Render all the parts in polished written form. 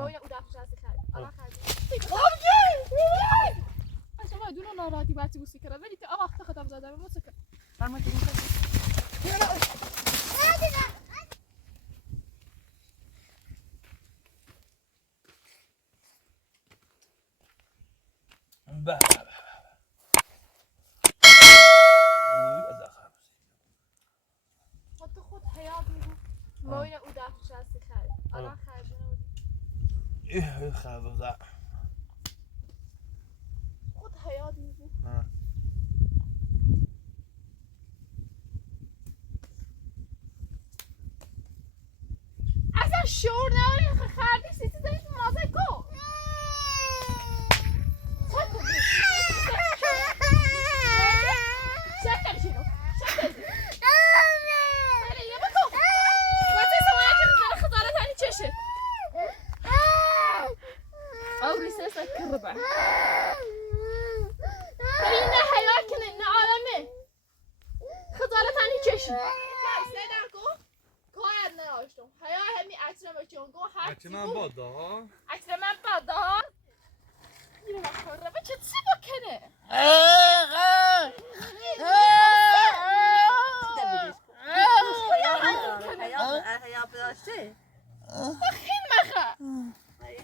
ما او دفعه از خرید آلا خرید شما دونو ناراحتی بچه بوسی کرد ولی تو وقت خودم زدم مو سکر فرمایید خود حیات میگو ما او دفعه از خرید آلا خرید ايه خرید خود حیات میگو اصلا شور نداری خردی سیتی داری تو مازه کو شکر شینو شکر سری یه بکو وقتی سماعی که نزاره خزاره تانی چشه او ریسه سکر با سری نه حیات کنه نه عالمه خزاره تانی چشه سری درکو کاید نراشتم حیات همی اکرمه چونگو هر چی من بادا اکرمه بادا یه مخوره به چه چی بکنه حیاب داشته خیلی مخه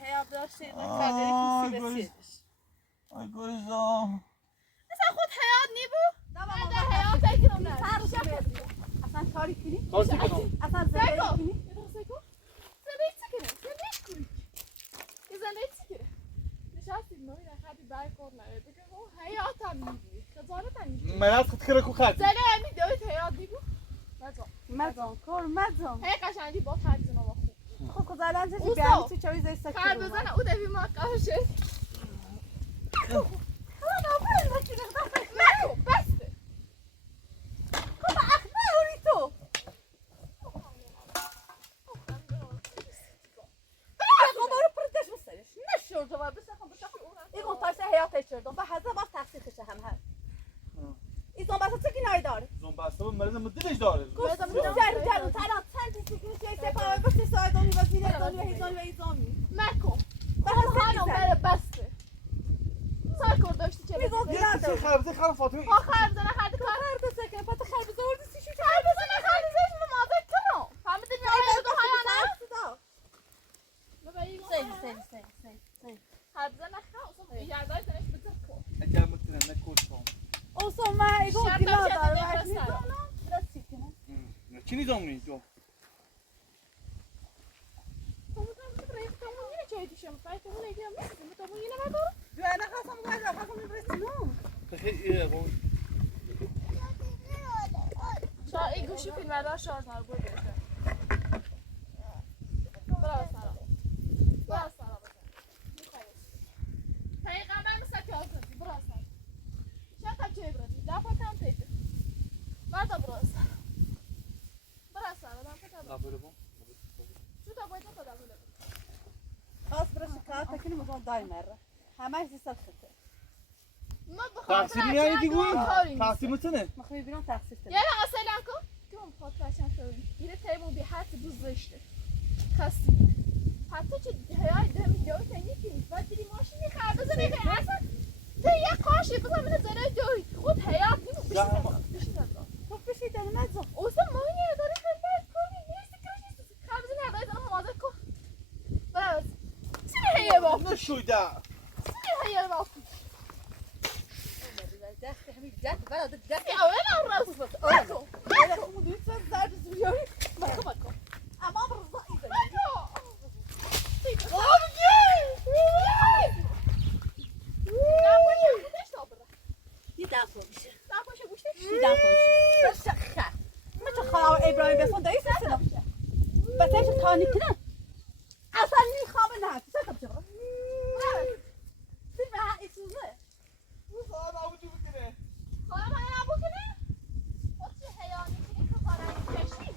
حیاب داشته نکردی کسی بسیدش آی گوزم اصلا خود حیات نیبو؟ نه در حیات اکنم نه اصلا کاری کنی؟ کاری کنم اصلا زندگی کنی؟ زندگی چی کنه؟ زندگی کنی یه زندگی چی کنه؟ نشستید نوی نخدی بای کار نره بگه حیات هم نیبی خزانت هم نیبی من از خود کرده کو خرد زنه همی دوید حیات نیبو؟ مزان کار مزان هی قشنگی با ترزینا با خوب خب کزالان چیزی بیانی چی چوی زی سکر خر بزنه او دوی ما قاشه نکو بسته خب اخ نهوری تو بگو برو پردش بسرش نشور جواب بسخم ایگون تایسه حیاتش چردم به هزه باز تحصیلش هم هست ایزون بسا چه کنایی داره؟ زنبسته با مرز دلش داره گفتم جرو تران چند چیزی کنی چه پاوی بسته سایدونی و زیره دونی و ایزونی مکو خانم بره بسته سای کار داشتی چه میگو چه خربزه خرم فاطمه ها خرب زنه هر کار خرد سکن پت خرد زورد سی شو خرب زنه خرب زنه به مادر کنم فهمیدی میای دو هایا نه ببین سی خرب زنه خا یادای زنش بده کو اگر متنم نکوش کام اوسو ما ایگو گلا داره وقت نیستم درست چی کنم چی نیزم تو انا خاصم غير خاصم يبرسنون خیلی شا ای گوشی فیلم بردار شارژ نار بود بشه برای سلام برای سلام پیغمبر مثل پیاز ندی برای سلام شاید هم چه بردی دفعه کم تیده بردا برای سلام برای سلام دفعه تا شو تا باید نتا دبوله خاص برش کار تکنی مزون دای مره همش زیست خطه ما بخوام تحصیل یعنی کی گوی تحصیل متنه مخوی بیرون تحصیل کنه یالا اصلا کن که من بخواد کشم کنم یه تیمو به حد دوست داشته خستی حتی چه هیای دم دیو تنی کنی بعد دیدی ماشین خراب بزنه که اصلا تو یه قاشی بزن من زنه دوی خود حیات بشین تو بشی در مزه اوسا ماینه داره خدمت کنی نیست که خراب بزنه هدای زنه مازه کن بس سینه هیه با نشویده سینه هیه با دست همین جد بلد جد اول راست ماکو ماکو مدیر چه زرد زوریایی ماکو اما برزایی زنی دیدم خوبیشه دیدم خوبیشه بس خا متى خلاص ابراهيم بس ده يسلم بس ايش تاني كده اصلا میخوام نه چه بچه سیمه ایشونه وصل ابو بكره خواهم ابو کنه؟ خود چه حیانی کنی که خواهرم کشتی؟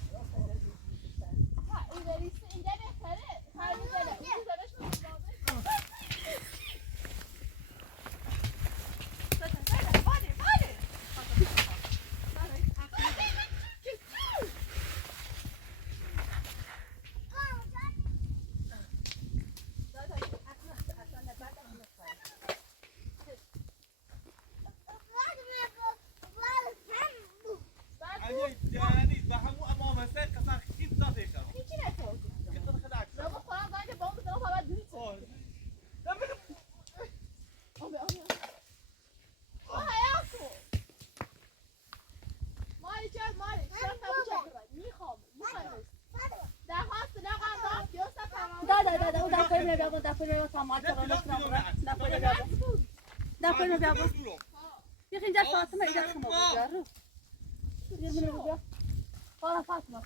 او دفعه میبیا دفعه تمام کرده دفعه بیا یه خیلی فاطمه ایجاد کنم بیارو یه منو بیا فاطمه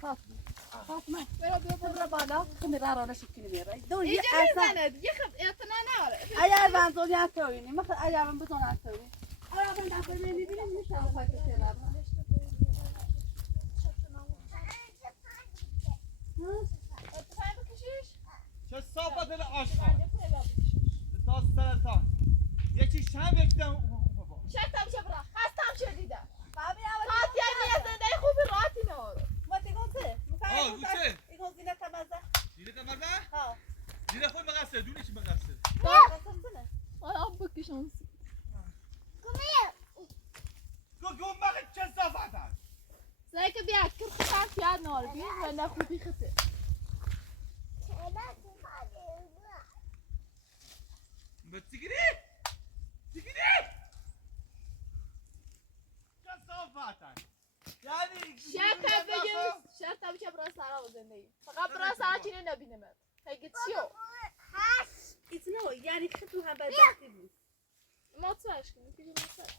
برو بالا خیلی راه شکنی میاره دو یه اصلا یه خب اعتنا ناره اگر من زوجی تویی مثلا اگر من بتونم تویی آیا من دفعه میبینیم میشه خواهد کنم اتفاق بکشیش چه صافت الاشقا داستانتان یکی شب یکدم شتم چه برا خستم چه دیدم بابی خاطی یه زنده خوبی راحتی نارو ما تیگوزه گوشه تیگوزه نتمازه دیده تمازه؟ ها دیده خود مقصر دونی چی مقصر آب بکشم گو مقصر چه صافت هست زي که بیا کر خطر فيها نار بيه ولا خوبي خطر بتجري چه صافت هست یعنی شرط بشه برای سرا زندگی فقط برای سرا چینه نبینیم هیگه چیو ایتنو یعنی خطو هم بدبختی بود ما تساش کنی که ما تساش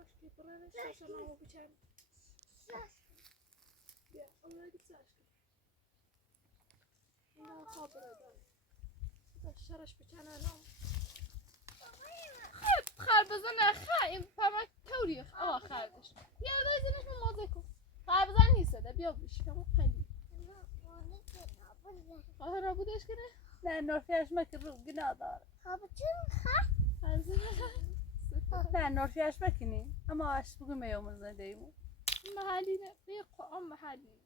Aşkı buranın şaşırma o bıçağım. Ya oraya git aşkım. Ne haber eder? Şaraş bıçağını al. خربزان خایم پرمک توریخ آوا خربش بیا دایزنش من مازه کن خربزان نیسته ده بیا بش کمو خیلی آه را بودش کنه؟ نه نورفیش مکر رو گناه داره نه نورفیش مکنی اما اش بگو میوم زنده ایمو محلی نه بیق ام محلی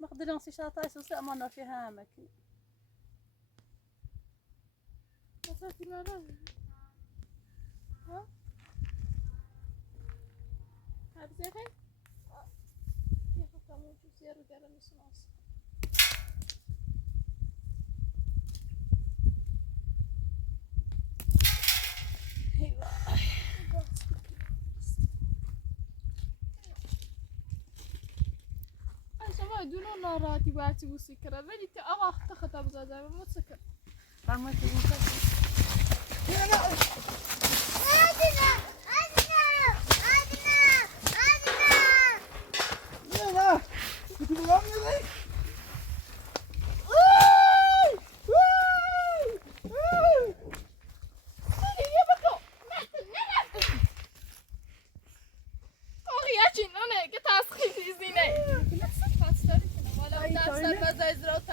مقدرن سی شاطای سوسه اما نورفی هم مکنی مسافی مرا ها؟ خربزه خیلی؟ یه خب تمام چوزیه رو گرم میسوناس شما دونو ناراحتی باید بوسی کرد ولی تا آقا خطا بزاده و متسکر فرمای تو بوسه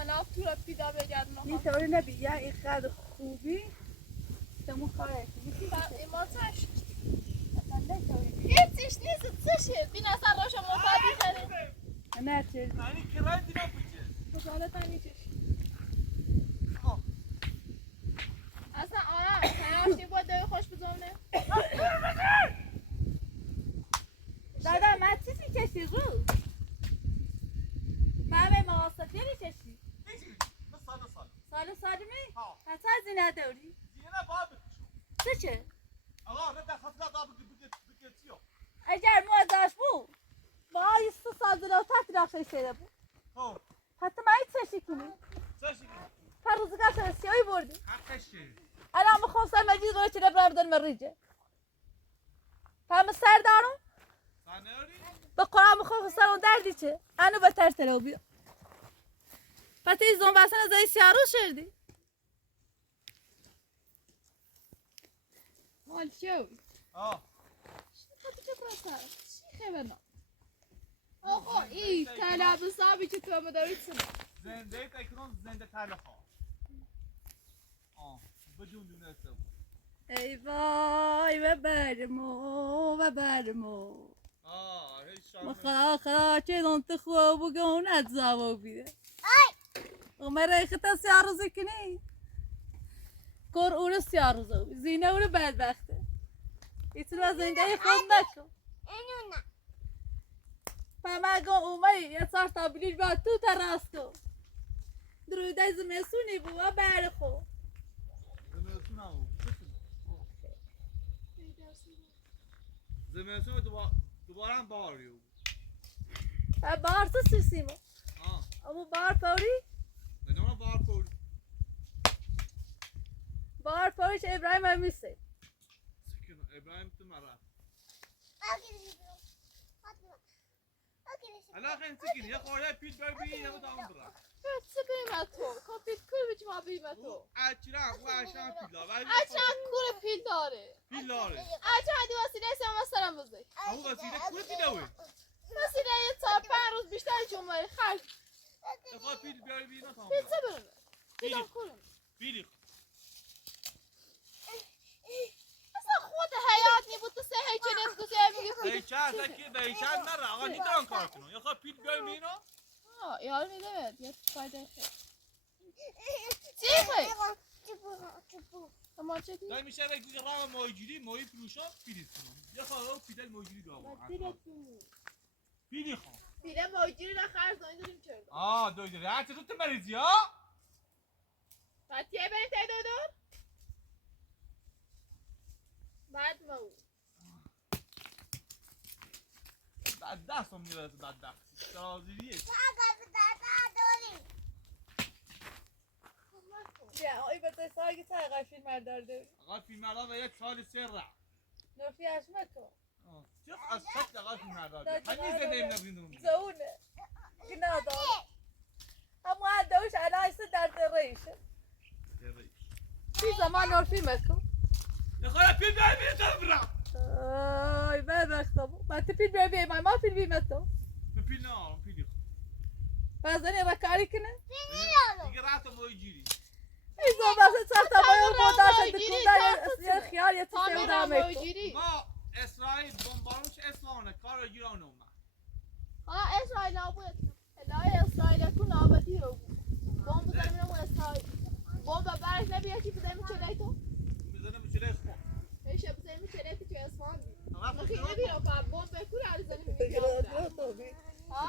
نه تو بگم میلی اینطوری نبی یا اینقدر خوبی تمون خواهد ایماتش هیچیش نیست چشه بین اصلا روش مطابقی کنه نه چه یعنی کرای دیدم بچه خجالت هم نیچش اصلا آرام تناشتی باید دوی خوش بزونه دادا من چیزی کشی رو من مواصفیری کشی سال می؟ ها حتی از این نداری؟ زینه باید بکشو چه؟ آقا نه دخواست لا بگیرتیو اگر موزاش بود با 3 سال دلوتر تراخش شده بود خب حتی من این چشی کنی چشی پر روزگار شده سیاهی بردی حقشه الان مخواستم مجید روی چرا بردن مریجه فهم سر دارم سانیاری به قرآن مخواستم اون دردی چه انو بتر تلو بیا پتی زون بسن از ای سیارو شدی مال شو آه خطی چه پرسر چی خبرنا آقا ای تلاب صابی که تو مداری سنه زنده تکرون زنده تلخا آه بدون دونه سو ای وای و برمو آه هی شام مخاخا چه دون تخوا بگون از زاو بیده مرا خطا سیارو زکنی کور اون سیارو زو زینه اون بدبخته ایتون زنده خود نکن اینو نه فمگا اومای یه سار تابلیش با تو تراس کن دروده زمسونی بوا برخو زمستون هم زمستون دوباره هم باریو بارسا سیسیمو آه اما بار فوری بدون بارکود بار فوریش ابراهیم هم میسه سکن ابراهیم تو مرا الان خیلی سکن یه خورده پیل ببین یه دام برا چه بریم تو کافی کور بچه ما بریم تو اچرا و اشان پیلا ولی اچرا کور پیل داره پیل داره اچرا دی وسیله سما سرم بزنی اما وسیله کور پیلوه وسیله یه تا 5 روز بیشتر جمعه خرج بخواد پیل بیاری بینا تمام پیل چه بریم پیل کورم پیلی اصلا خود حیات نی بود تو سه هیچ نفت تو سه میگه پیل دیچه سکی دیچه نره آقا نیتران کار کنو یا خواه پیل بیاری بینا یار میده یه فایده خیلی چی خیلی اما چه دی؟ دای میشه بگی راه ماهیگیری ماهی فروشا پیلیز کنم یا خواه پیدل ماهیگیری دارم پیلی خواه پیله ماهیگیری را خرج داریم چرا دویداری هر چه تو مریضی ها فتیه بریم تای دور بعد ما او بعد دست هم میرسه بعد دست سرازیریه بیا ای بده سایه تا قشنگ مردار داری آقا فیلم الان یک سال سر را نوشی اشمکو چه از خط آقا فیلم الان هنی زده این نبینم زونه گناه اما دوش علایس در دریشه في زمان نوشی مکو یا خواه فیلم بیاری بیاری تو برا آی من رختم ما تفیل بیا بیا ما فیل بیم تو پیل نه پیلی خواه بازنی رکاری کنه دیگه رات ماهیگیری ای زبان سخت باید بوداش دکتر یه خیال یه تا چیزی میرم دامه ماهیگیری ما اسرائیل بمبارونش اسلامه کار گیران اومد اسرائیل نابود الهی اسرائیل کن آبادی رو بمب بزنیم نمون اسرائیل بمب برش نبیاتی بزنیم چلی تو میزنه بچه خواه میشه بزنیم چلی تو اصفهان بی آقا خیلی نبیرم که بمب بکور علی زنیم میگه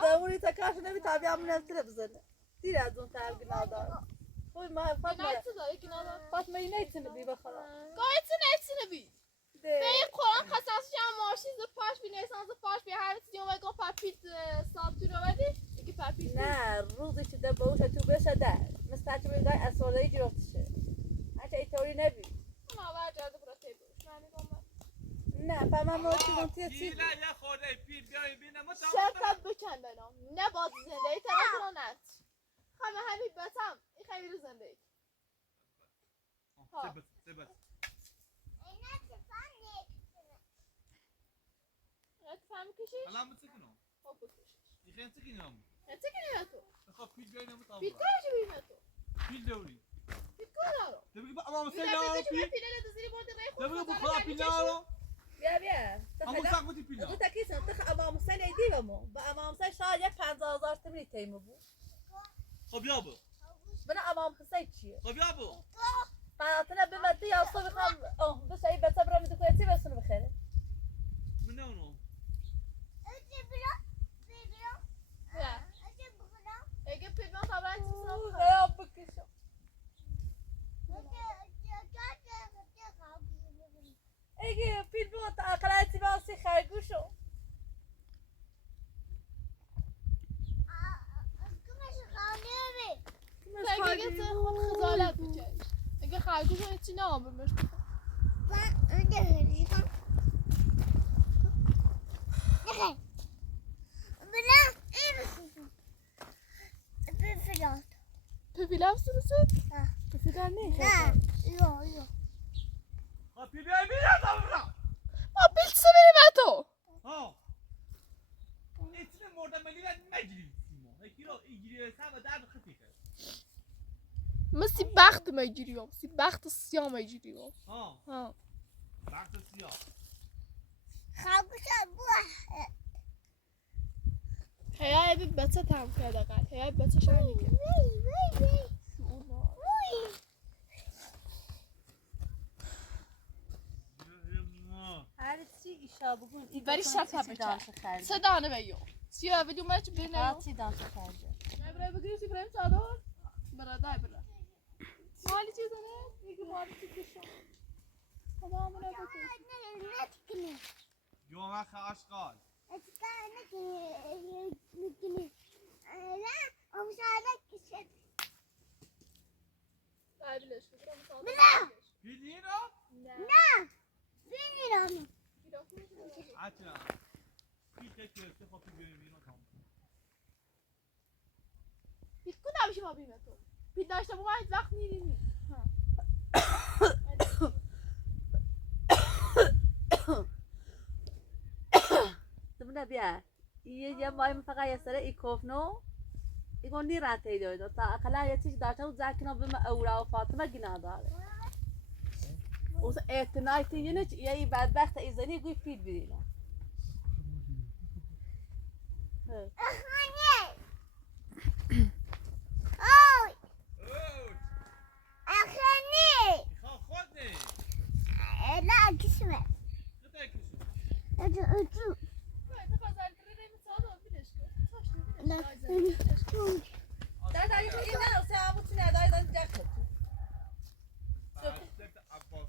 داوری تکاش نمی تابی هم نمیتونه بزنه دیر از اون تر گناه دار خوی ما فاطمه نه چه داری که ندار فاطمه این نیتونه بی بخدا گاهی نتونه بی به این قرآن خصاص شما ماشین ز پاش بی نیسان ز پاش بی هر چیزی اومد گفت پاپیت ساب تو رو بدی دیگه پاپیت نه روزی که دبوش تو بشه در مثل که بگای اسوالایی جرفت شه حتی ایتوری نبی اون آور جاده برا تیبوش من میگم نه فهمم موچی تیه چی گیله یه خورده پیل بیاری بینه ما شرکت بکن بنام نه باز زنده ای طرف رو نت همه همین بسم این خیلی رو زنده ای سبت فهمی کشیش؟ الان بسکنم خب بکشش دیگه سکنم چه کنی تو؟ بخواه پیل بیاری نمو تمام پیل کارشو بیم تو پیل دوری پیل کار دارو دبیگه با اما پیل مسیح نارو پیل پیل پیل زیری برده ری خود دبیگه بخواه پیل نارو بیا بیا اما ساقوتی پیل تو نارو تکیسن تخ امام حسین ایدی بمو با امام حسین شاید یک 50,000 تمنی تیمو بود خب یا بو بنا امام حسین چیه خب یا بو قناتنا بمدی یا صبح خام بس ای بس برام تو کویتی بس بخير من نونو اگه پیل من خبر چیز يا بكشو اگه فیلم رو تاقلاتی باسی خرگوشو اگه تو خود خجالت بکش اگه خرگوش رو چی نامه Pipiler sürüsü? Pipiler ne? خب پیل بیاری بینه تمام برا Ma bilse benim eto. ها اسم مرده ملیت مجری یکی رو ایگیری سم و درد خطی کرد Ma si bacht me giriyorum. Si bacht siyah me giriyorum. ها وقت سیاه Hayal bir bete tam kayda gal. Hayal bete şahane ki. هر چی ایشا بگون Bari şaka beke. Sedane beyo. Siyah video maç bir ne yok. چی دانش خرجه Ne buraya bakıyoruz İbrahim Sador. Bıra day bıra. Mali çiğ ne? İki mali çiğ şu. Tamamına bakıyoruz. يوم اخ اشغال لا ومش عارف قبلش بود. بیدی رو؟ نه. بمیرم. عطرم پیش که خواهی بیرون تمام پیش کن نمیشه ما بیم تو. پیش داشته بگو هیچ وقت میریم. دمونه بیا یه مایم فقط یه سره ایکوفنو ایگون نی راتي دو تا اقلا یه چیز داشته و زاکنا بما اورا و فاطمه گنا داره اوس اتنایت یه یه بدبخت ایزنی گوی فید بیدینا أخاني. أوي. أخاني. میخوام خودنی لا كسمة. خطای کشون أجو. انت خواهد داره مثلا بیلش کن. لا. در در یه نه اوسه همون ندای داد جکت عباس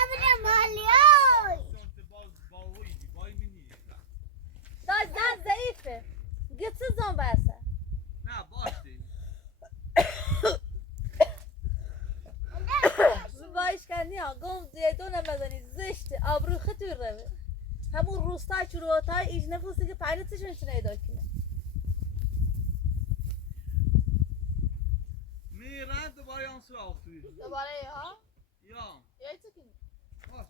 أبدا ماليوي. سنت باوی بای منی داد زن ضعیفه گت زن برسه نه باشی باش کنی ها گم زیدون مزنی زشت آبرو خطور روه همون روستای چروتای ایج نفوسی که پریتشون چنه ایدار کنه میرند دوباره آن سو آفتوی دوباره ها؟ یا یه چی کنی؟ باش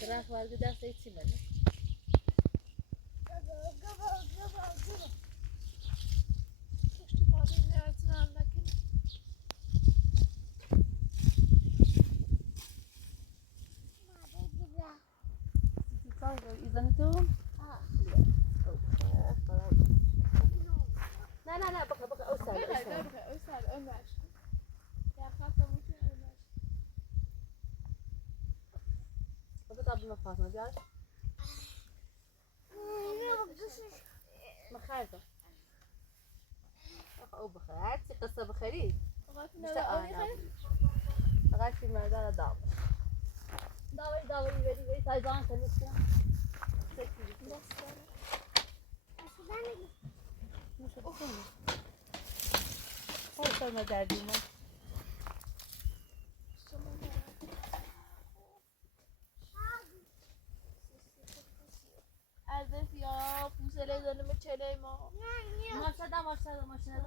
درخت ورگی دست ایچی منه ایزنی تو؟ نه بقى أسهل بقى طب ما فاطمة جاش ما خارجة أو بخير عادي قصة بخيري لغاية في الميدان داوري بدي تايزان كنيسة مش بخير هو صار مدادي ما ازت یا فوسله دانم چله ما ماشينة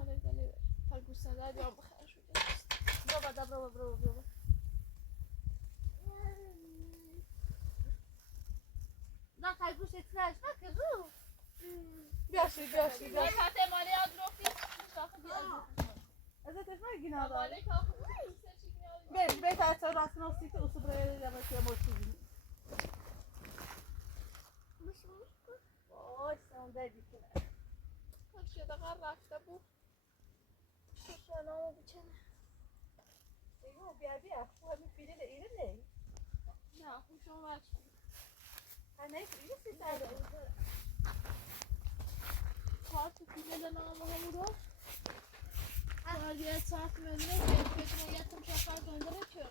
تا گوشت نداد یا بخیر شده برو لا خرگوش اتناش فکر رو بیاشی حتی مالی یاد رفتی ازت افرگی نداره مالی که آخه بیت از راست نوستی تو اصول برای لباسی یا مرسی سون دادی کنه کاش یه دقیقه رفته بود شنامو بچنه دیگه بیا خو همین پیله ایره نه نه خوشم وقت نه پیله سی داره کارت پیله نامو همو رو یه ساعت منه که فکر یتم شفر دندره چرا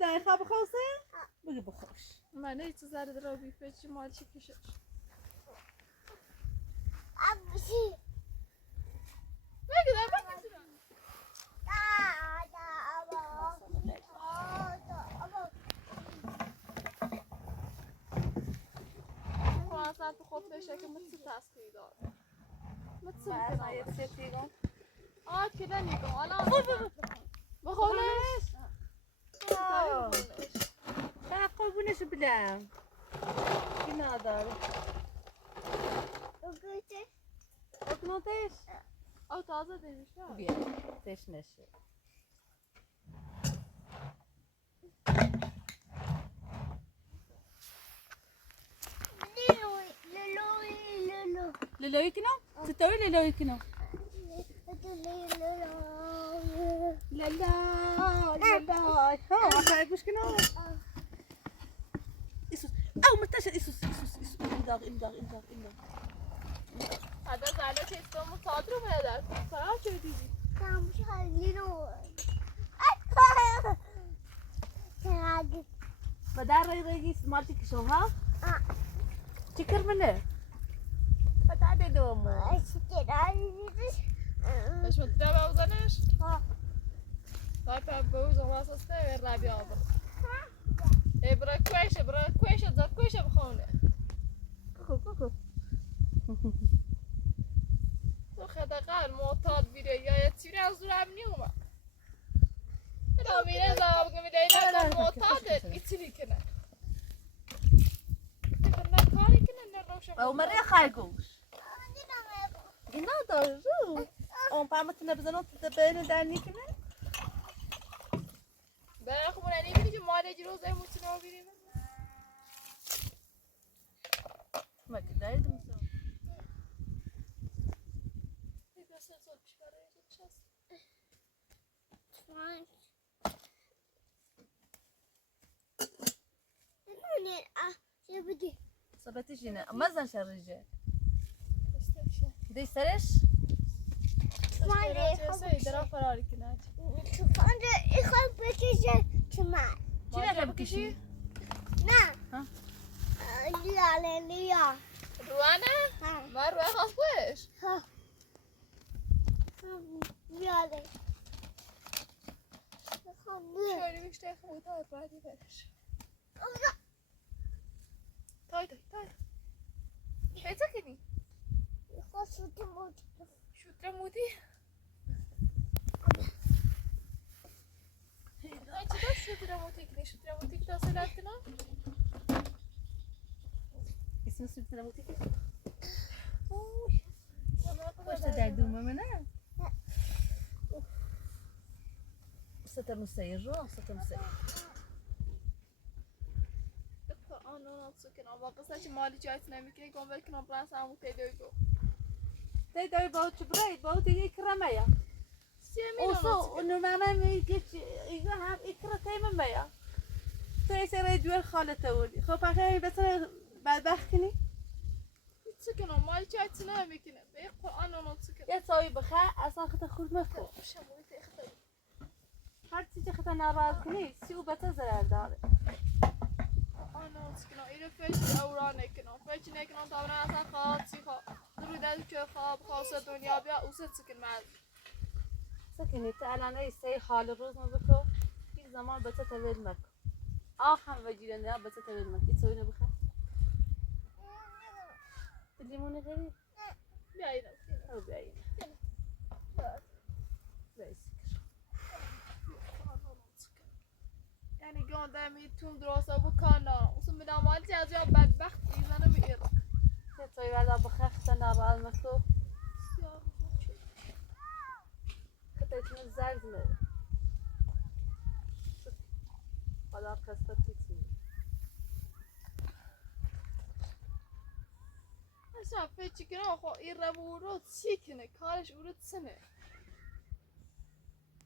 در خواب خواسته بگی بخوش من هیچ زرد را بیفچی مال چی کشش أبشي. بگی در بگی اصلا تو خود بشه که متصل تصویر دار متصل ما یه سیتیگم که نمیگم الان بخونش نه قربونشو بدم کی نداره اکنوتش او تازه دینشه بیا تشنشه ليلوي كنو ستوري ليلوي كنو لا لا لا لا ها عارف وش كنو إيسوس أو متشر إيسوس إنداغ هذا زعلان که استون مصادره باید فرار چه دیدی؟ كم شغلينو تراجع بدار ريجي مالتي كشوها تكر منه فتعدي دومو ايش متدرب اوزنش؟ ها طيب بوز واسطه ورابي ابر ابرا كويش زاد كويش بخونه كوكو تو خدقه معتاد بیره یا یتیری از دورم نیومد میره زبان میده معتاد ایتری کنه نه کاری کنه نه روشن او مريا خايقوش إنا دارجو أم بعمتنا بزنات تبين داني كمان بخمون نمیدونی که مال جروزه موتنا بیریم ما كداي دمسو صبتي جينا مازن شرجة دي سرش درا فراری کنه چی بکشی؟ نه لیا روانه؟ من روی خواست بوش بیاله شوری بیشتر خود های باید برش تای بیتا کنی؟ شوتر مودی؟ ay چی داشت شوتر مودی کنی؟ شوتر مودی که داسته لد کنم؟ اسم سلسلة موتيكي اوی وش تدعدومة منها؟ ستة مسير آنون سکن اما قصه مالی جایت نمیکنی گم بکنم پرنس همون تیدوی گو تدعي باوتش برايد باوتي كرمية وصو انه معنا ميجيش ايجا هم اكرا تايما ميا تاي سيري دوال خالته ولي خب عشان بس بعد بحكني سکن مالی جایت نمیکنه به قرآن آنون سکن يا تسوي بخاء اصلا خطا خود مكو شمولی تیخته هر چیزی خطا ناراض کنی سیو بتا زرار داره آنون سکن ایرو فیش اورانه کنم فیش نکنم تابنه اصلا خواد سی خواد دروی دادی که خواب خواسته دنیا بیا اوست سکن مرد سكني تعالى يستي حال الروز ما بكو في زمان بتا تبيد مكو آخر وجيلنا بتا تبيد مكو يتسوينا بخاء الليمون غريب بیایید أو بعين بس یعنی گنده میتون دراسته بکنه اصلا میدم مالی از یا بدبخت ایزانه میره تسوي على بخاء خطا ناراض مكو خطا يتمنى زلزمة خدا قصة تيتي اصلا فکر کنم خب این رو چی کنه کارش او رو تسنه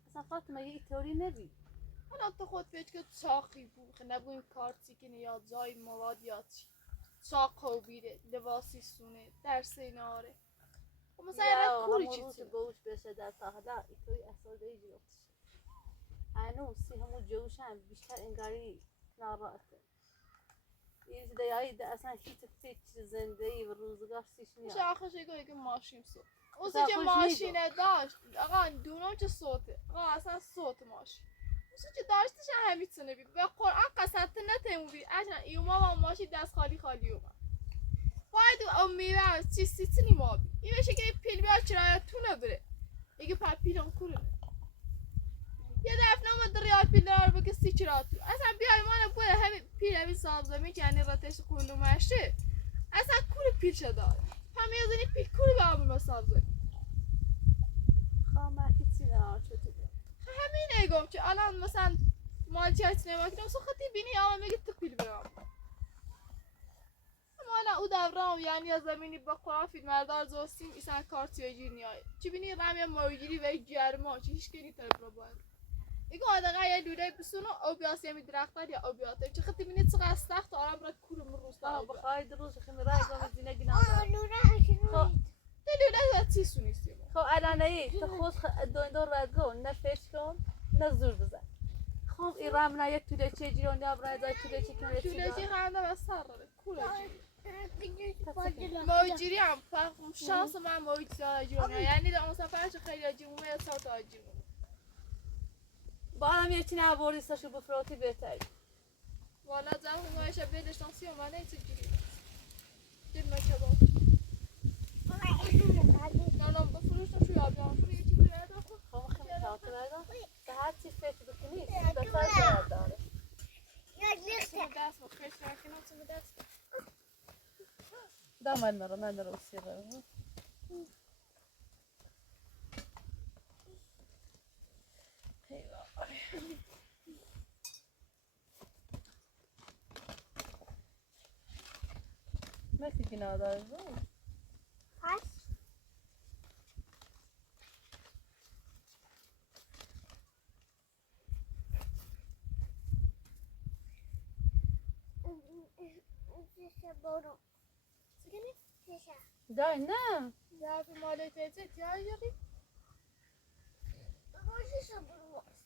اصلا فاطمة یه ایتوری نبی حالا تو خود فکر که چاقی بود نبویم کار چی کنه یا جای مواد یا چی چاق بیره لباسی سونه درس ایناره و مثلا یه کوری چی روز گوش بشه در تاهلا ایتوری احساده ای جلوتش عنوسی همون جوش هم بیشتر انگاری ناراحته این دیایی ده اصلا هیچ زندگی و روزگار سیش میشه نیاد آخرش یه ماشین صوت اوزه که ماشینه داشت آقا دونم چه صوته آقا اصلا صوت ماشین اوزه که داشتش همیت سنه بی به قرآن قصد نتیمو بی اجنا ایوما و ماشین دست خالی اومد باید او میوه چی سیتنی ما بی این بشه که پیل بیار چرا تو نبره یکی پر پیلم کره یه دفعه نمید ریال پیل دار بگه سی چرا تو اصلا بیای مانه بوده همین پیل همین صاحب زمین که یعنی راتش کندومشه اصلا کوری پیل شده داره همه از این پیل کوری به همون مساب زمین خواهم هیچی نه چطور همین نگم که الان مثلا مال چیت نمیکنم سو خطی بینی اما میگه تو پیل برام حالا او دوران یعنی از زمینی با قرآن فیلم مردار زوستیم ایسان کارتیو جینیای چی بینی رامیا موجودی و گرما چی هیچ کنی تر برابر ایگو آدقا یه لوله بسونو او بیاسی همی درختار یا او بیاته چه خطی بینی چقدر سخت آرام را کورم روستا آه بخوای دروز خیلی رای گام زینه گینا لونه شنو ده لوله و چی سونیستیم خب الان ای تو خود دو دور رد کن نه فش کن نه زور بزن خب این رام نه یک توله چه جیرون یا برای دای توله چه کنه چی لوله چی دار خنده و سر رده کوره موجودی هم فرق شانس من موجودی آجیونه یعنی ده اون سفرش خیلی آجیونه یا سات آجیونه با هم یه چی نبوری ساشو بفروتی بهتری والا زن خونهایش بیدش ناسی اومده چه جوری دیم کباب نانم بفروش تو شوی آبیان فروی چی بوده نده خب خیلی تاعت بردم به هر چی فکر بکنی بسر زرد داره سمه دست با خیش رکنم سمه دست دا من رو سیره مکی که ناداره برو سکنی؟ دای نه ظرف مالی تیزه تیار یاری؟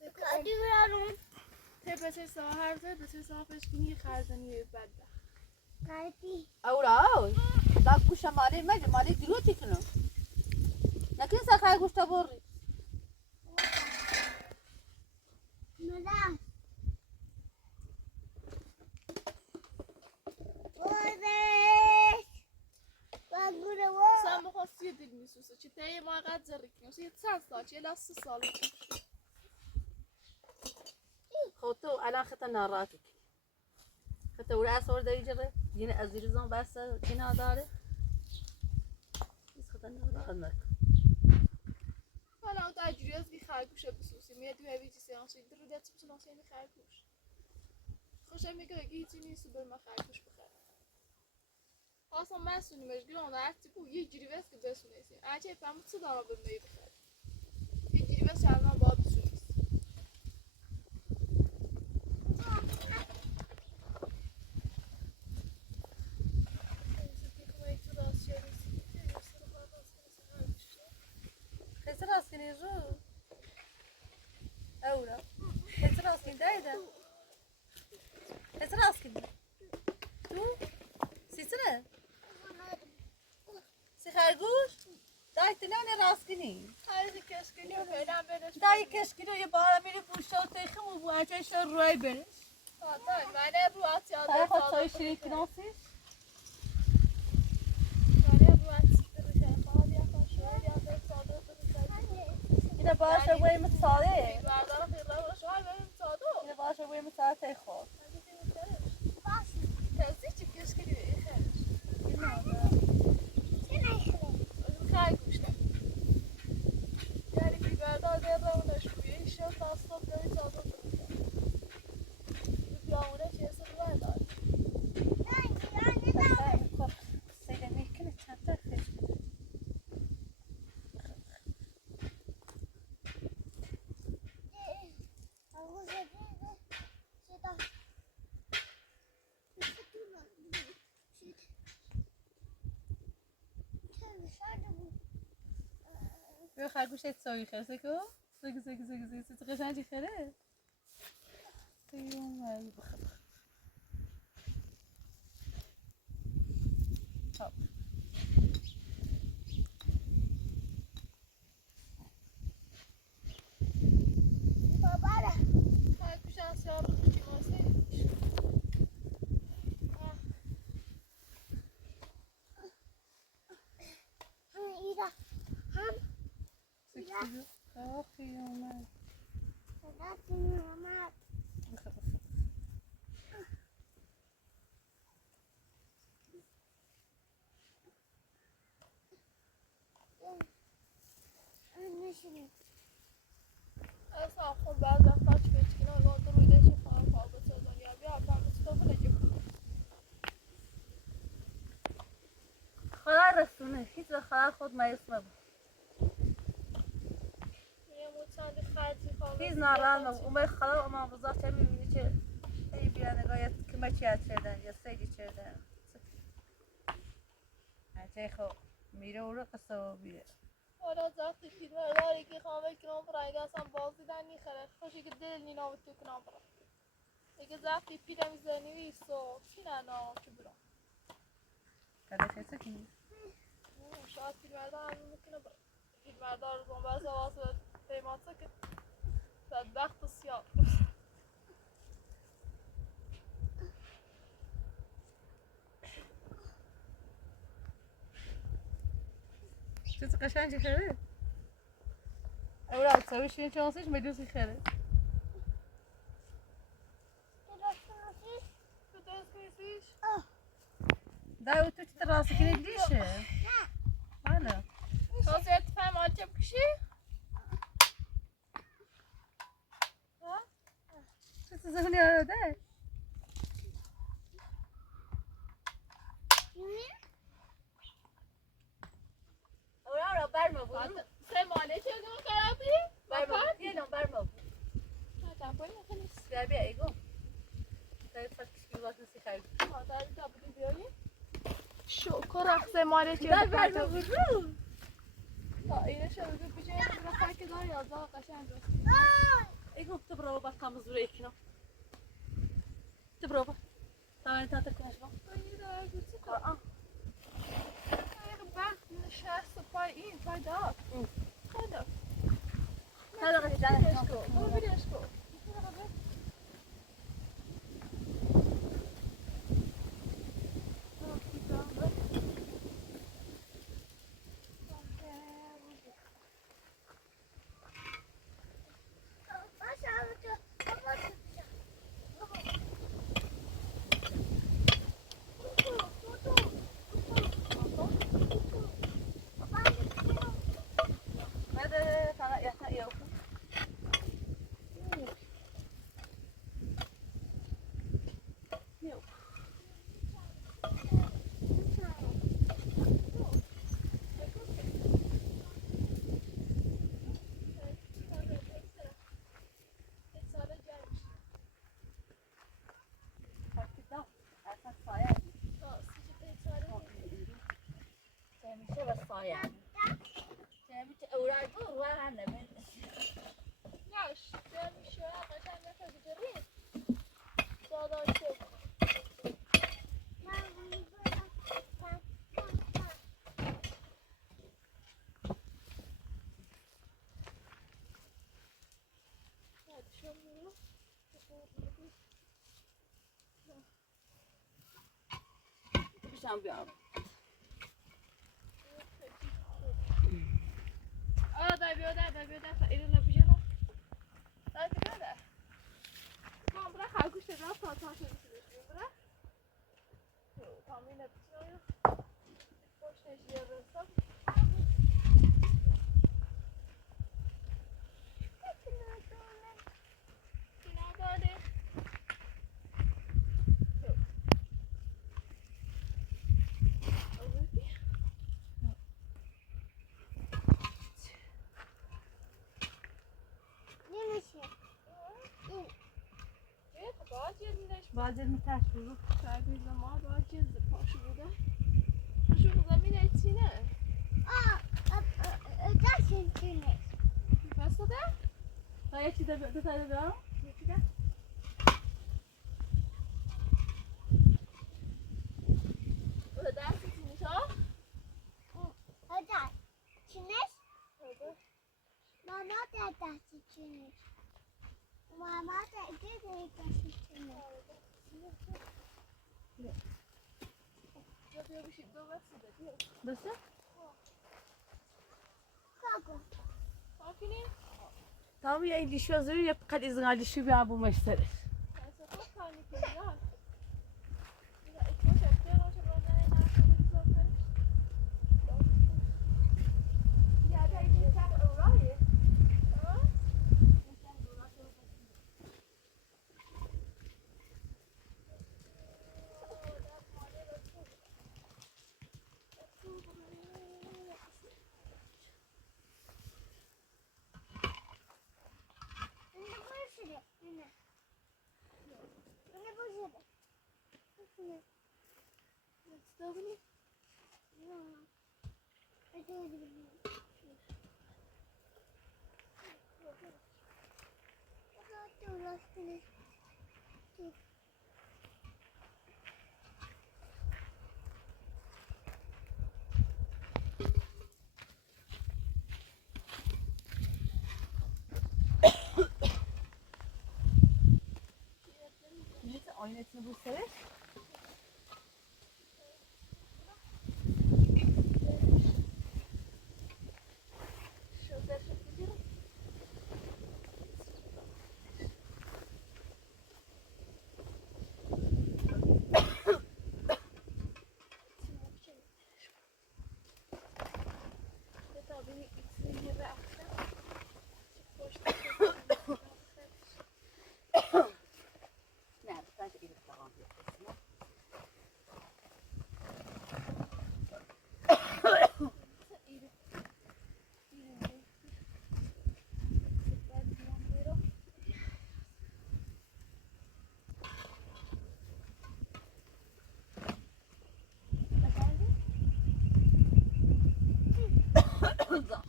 کادی برارون تی بسه سوا هرزه بسه سوا پشکنی خرزنی بده کادی اورا دا گوش مالی گلو چی کنم نکن سخای گوش تا بری مدام سام بخواست یه دل میسوسه چی تایی ما قد زرک نیست یه چند سال چه لاس 3 سال خودتو الان خط ناراتی خط ورا صور داری جره یعنی از زیرزان بس کی نداره خط ناراحت نکن حالا اون تجربه از کی خرگوشه بسوسی میاد تو هیچ چیزی آنچه در رو دست بسون آنچه خرگوش خوشم میگه که هیچی نیست بر ما خرگوش بخره اصلا من سونیمش گرام در تیپو یه جوری واسه که بسونیسی اگه فهمت چه دارم به می بخره یه جوری واسه الان باید بسونیسی خیلی راست کنی رو اورا خیلی راست کنی دایده خیلی راست کنی تو سیسره سی خرگوش دایت نه راست کنی هر کی کشکی و فعلا برش دایی کشکی رو یه بار میره بوشه و تیخم و بوانجهش رو روی برش دای من رو آتیا برای خود سای شیری کناسیش من رو آتیا بشه خواهد یا خوشوار یا به صادق اینه باشه بوی مصاله بردار خیلی خوشوار بریم صادق اینه باشه بوی مصاله تیخور کسی چی کشکی دیگه خیلی گوشته یعنی بی بردار در رونش بویه شد تا صبح داری صادق بیامونه چه سر بردار سیده میکنه چند تا خیش بیا خرگوشت سایی خیره سکو سکو قشنجی خیره سیون بخیر خب خیلی گوشه از سیاه رو خوشی واسه سکو آخی اومد بخیر نه هیچ خبر خود مایوس مبود. هیچ ناراحت نبود. اون خدا ما بزرگ چه می‌بینی که ای بیا نگاهت که ما چی کردن یا سیدی کردن. چه خو میره اون رو قصه و بیره. حالا وقتی فیلم داری که خواهم کنم برای اصلا بازی در نیخره. خوشی که دل نینا تو کنم برای. دیگه وقتی فیلم میزنی و چی نه چه برام. کده چه کنی؟ شاید فیلمبردار هم میکنه برای. فیلمبردار رو بس واسه پیمانسه که بدبخت و سیاه. چه قشنگی خیره؟ اول سویش یه چانسش میدوسی خیره. دا تو چی تراسی کنی دیشه؟ نه. خواستی اتفاق مالچه بکشی؟ چه زنی آره؟ اورا برم بود. سه ماله چه گم کردی؟ برم. یه نم برم بود. نه تابوی نخواهی. بیا ایگو. دایت فکرش بیوات نسی خرید. مادر تابوی بیاری؟ شکر اخذ ماله چه دا برم بود رو. تا اینه شده پیچه رو خاک دار یازده قشنگ است. ایگو تبرو با کام زوره کنم. تبرو با. تا تا کنش با. این داره گوشی کار. یک وقت نشست پای این پای دار. خدا. خدا قشنگ است. برو بیرش کو. بده تا یا یا. پیشم بیام. دای بیا تا اینو نپیچه رو. دای بیا ده. ما برای خرگوش را تا شده شده برای. تامی نپیچه رو. پشتش یه رسم. باید میترس برو. تعویض ما باید جلد پاشو بوده. پاشو زمین ایتینه. داشتیم چونه. پس داده؟ تا یه چی دو تا بیارم؟ یکی ده؟ بوده دستی تینش ها؟ هدای چونش؟ ماما در دستی چونش. ماما در دستی چونش. بیا بشید دو بسیده بیا. بسه؟ کاغو. خاکنی؟ تمام یه لیشو از روی قد از غالیشو بیا ابو مشترک. پس خود کانی که بیاد. بیا اتفاق شده روشه بازه نشده بسیار کنش. یا دا این سر اورایه. تستخدمي Neyse aynasını bulsana. Ne, bence iyi bir devam ediyorsun. Zor.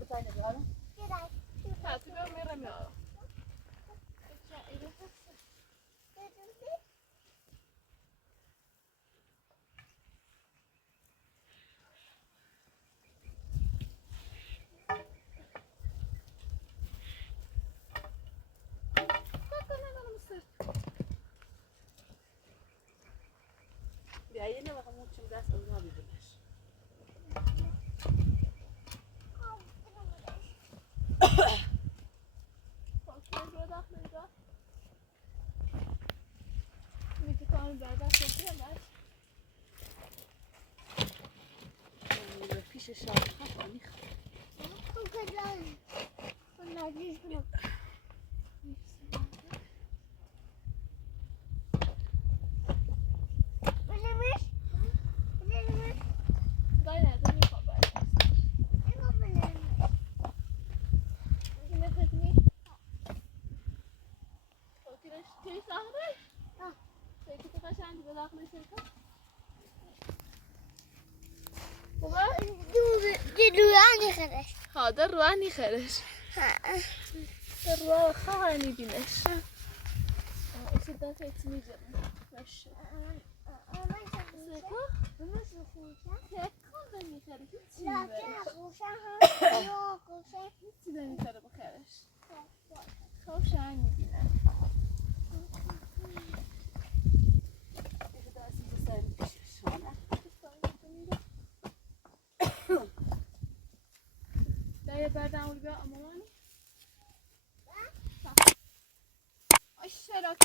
Bir tane daha. تعتبر مرة مرة Biayene bakalım şimdi biraz özel bir güneş. Fiş aşağı kalk ani. هذا الرواني خرج الرواني خاني بنش ايش دافعت ميجر مش خوش عني بنا İşte daha sizi sayın fiş aşağı. لا بعدين اقول بقى اماني الشارع